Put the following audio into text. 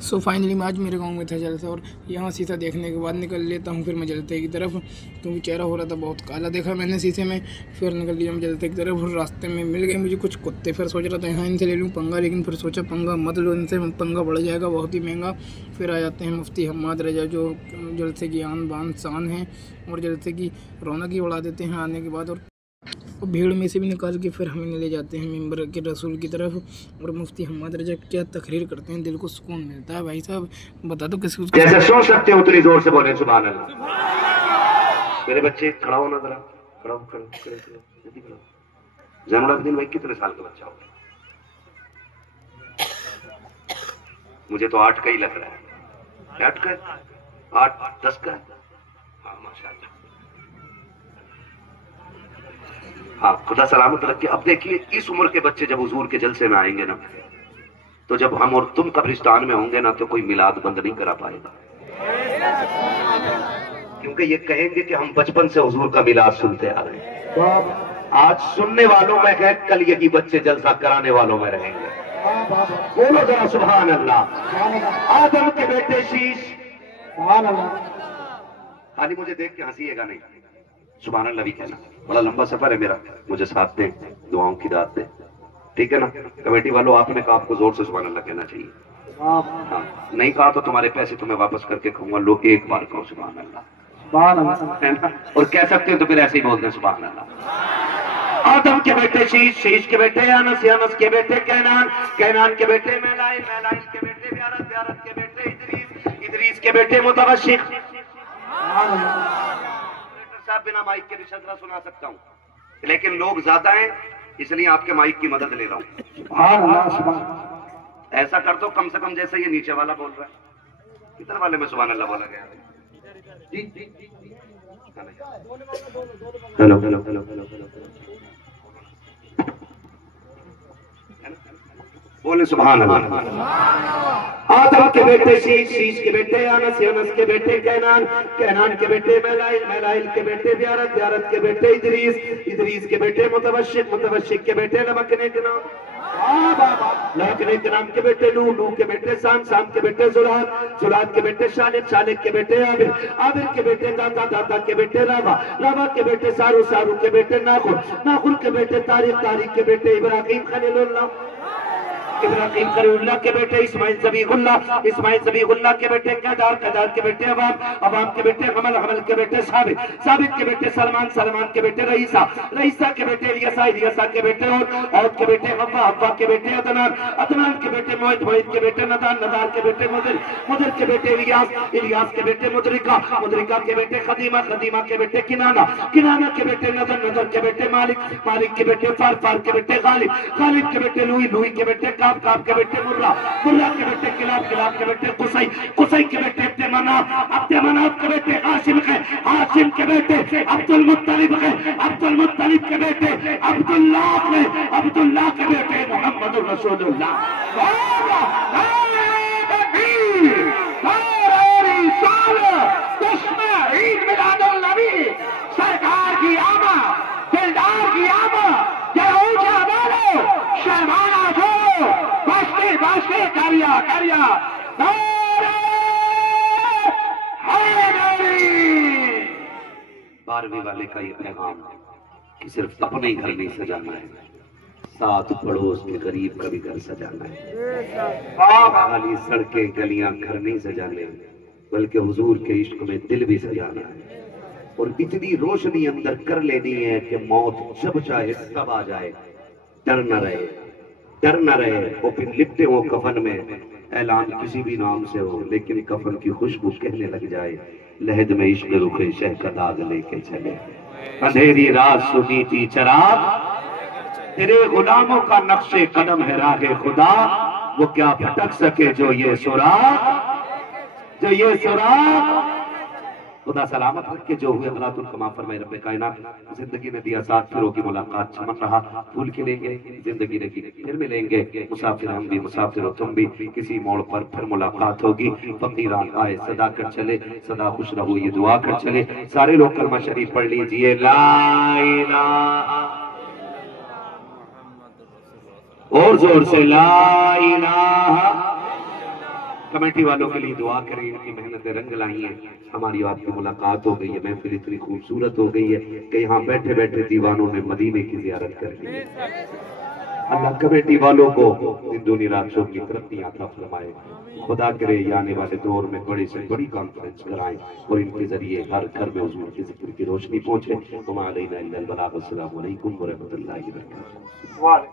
So finally मैं आज मेरे गांव में था जलसा, और यहाँ शीशा देखने के बाद निकल लेता हूँ फिर मैं जलते की तरफ, क्योंकि चेहरा हो रहा था बहुत काला देखा मैंने शीशे में। फिर निकल लिया मैं जलते की तरफ, और रास्ते में मिल गए मुझे कुछ कुत्ते। फिर सोच रहा था यहाँ इनसे ले लूँ पंगा, लेकिन फिर सोचा पंगा मत लो इनसे, पंगा बढ़ जाएगा बहुत ही महंगा। फिर आ जाते हैं मुफ्ती हम्माद रजा, जो जलसे की आन बान शान है और जलसे की रौनक ही उड़ा देते हैं आने के बाद। और भीड़ में से भी निकाल के फिर हमें ले जाते हैं मिंबर के रसूल की तरफ, और मुफ्ती हम्माद रजा क्या तकरीर करते हैं, दिल को सुकून मिलता है। भाई साहब बता दो किसी को जैसे सुन सकते हो उतनी जोर से बोले सुभान अल्लाह। मेरे बच्चे खड़ा हो ना जरा, खड़ा हो, जल्दी खड़ा हो। जैनुलआबदीन भाई कितने साल का बच्चा होगा? मुझे तो 8 का ही लग रहा है। 8 का, 8 10 का। हाँ माशाल्लाह, हाँ खुदा सलामत रखे। अब देखिए इस उम्र के बच्चे जब हुजूर के जलसे में आएंगे ना, तो जब हम और तुम कब्रिस्तान में होंगे ना, तो कोई मिलाद बंद नहीं करा पाएगा, क्योंकि ये कहेंगे कि हम बचपन से हुजूर का मिलाद सुनते आ रहे हैं। आज सुनने वालों में है, कल यही बच्चे जलसा कराने वालों में रहेंगे। बोलो जरा सुभान अल्लाह। आदम के बेटे शीश, सुभान अल्लाह। खाली मुझे देख के हंसीएगा नहीं, सुभान अल्लाह भी कहना। बड़ा लंबा सफर है मेरा, मुझे साथ दें, दुआओं की दात दें, ठीक है ना? कमेटी वालों आपने कहा आपको जोर से सुभान अल्लाह कहना चाहिए। हाँ, नहीं कहा तो तुम्हारे पैसे तुम्हें वापस करके कहूंगा, लोग एक बार कहो सुभान अल्लाह, है ना? और कह सकते हो तो फिर ऐसे ही बोलते हैं सुभान अल्लाह। आदम के बेटे शीश, शीश के बेटे अनस, अनस के बेटे कैनान, कैनान के बेटे मैलाइल, मैलाइल के बेटे व्यारत, व्यारत के बेटे इदरीस, इदरीस के बेटे मुतवशिक। साहब बिना माइक के भी शजरा सुना सकता हूँ, लेकिन लोग ज्यादा हैं इसलिए आपके माइक की मदद ले रहा हूँ। ऐसा कर दो कम से कम जैसे ये नीचे वाला बोल रहा है, इधर वाले में सुभान अल्लाह बोला गया। Hello hello hello hello hello, बोले सुभान अल्लाह। आदम के बेटे शीश, शीश के बेटे अनस, अनस के बेटे कैनान, कैनान के बेटे मैलाइल, मैलाइल के बेटे व्यारत, व्यारत के बेटे इदरीस, इदरीस के बेटे मुतवशिक, मुतवशिक के बेटे नमकने के नाम, लहकने के नाम के बेटे नूह, नूह के बेटे शाम, शाम के बेटे जुलाद, जुलाद के बेटे शालिक, शालिक के बेटे आबिर, आबिर के बेटे दाता, दाता के बेटे रावा, रावा के बेटे सारू, सारू के बेटे नाखुर, नाखुर के बेटे तारिक, तारिक के बेटे इब्राहिम खलीलुल्लाह, इब्राहिम खलीलुल्लाह के बेटे इस्माइल ज़बीहुल्लाह, इस्माइल ज़बीहुल्लाह के बेटे केदार, केदार के बेटे अवाम, अवाम के बेटे हमल, हमल के बेटे साबित, साबित के बेटे सलमान, सलमान के बेटे रईसा, रईसा के बेटे इलियासा, इलियासा के बेटे और के बेटे हव्वा, हव्वा के बेटे अदनान, अदनान के बेटे मोहित, मोहित के बेटे नदान, नदान के बेटे मुदिर, मुदिर के बेटे इलियास, इलियास के बेटे मुदरिका, मुदरिका के बेटे खदीमा, खदीमा के बेटे किनाना, किनाना के बेटे नदर, नदर के बेटे मालिक, मालिक के बेटे फार, फार के बेटे गालिब, गालिब के बेटे लुई, लुई के बेटे काब, काब के बेटे मुर्रा, मुर्रा के बेटे किलाब, किलाब के बेटे कुसई, कुसई के बेटे अब्दे मनाफ, अब्दे मनाफ के बेटे हाशिम है, हाशिम के बेटे अब्दुल मुत्तलिब है, अब्दुल मुत्तलिब के बेटे अब्दुल्लाह है, अब्दुल्लाह के बेटे मोहम्मद रसूलुल्लाह। सरकार की आमा, दिलदार की आमा, ऊंचा बोलो, शर्माना जो बसते बसते करिया करिया, 12वीं वाले का ये पैगाम कि सिर्फ अपने ही घर नहीं सजाना है, साथ पड़ोस के गरीब का भी घर सजाना है। खाली सड़कें गलियां घर नहीं सजाने, बल्कि हुजूर के इश्क में दिल भी सजाना है। और इतनी रोशनी अंदर कर लेनी है कि मौत जब चाहे तब आ जाए, डर न रहे, डर न रहे। वो फिर लिपटे हो कफन में, ऐलान किसी भी नाम से हो, लेकिन कफन की खुशबू कहने लग जाए, लहद में इश्क रुखे शह का दाग लेके चले। अंधेरी रात सुनी थी चराग, तेरे गुलामों का नक्शे कदम है राहे खुदा, वो क्या भटक सके जो ये सुराग, जो ये सुराग। खुदा सलामत रखे जो हुए हलातुल कमा फरमाए रब्बे कायनात। जिंदगी में दिया साथ, फिरों की मुलाकात चमक रहा, भूल के लेंगे जिंदगी रही, फिर मिलेंगे मुसाफिर हम भी, मुसाफिर हो तुम भी, किसी मोड़ पर फिर मुलाकात होगी। फकीरान आए सदा कर चले, सदा खुश रहो ये दुआ कर चले। सारे लोग कलमा शरीफ पढ़ लीजिए, ला इलाहा, और जोर से ला इलाहा کمیٹی والوں کے لیے دعا کریں، ان کی محنتیں رنگ لائی ہیں، ہماری آپ کی ملاقات ہو گئی ہے، محفل اتنی خوبصورت ہو گئی ہے کہ یہاں بیٹھے بیٹھے دیوانوں نے مدینے کی زیارت کر لی ہے۔ اللہ کمیٹی والوں کو دن دنیا راتوں کی ترقی عطا فرمائے، خدا کرے یہ آنے والے دور میں بڑی سے بڑی کانفرنس کرائیں اور ان کے ذریعے ہر گھر میں حضور کے ذکر کی روشنی پہنچے۔ وما علینا الا البلاغ۔ السلام علیکم ورحمۃ اللہ وبرکاتہ۔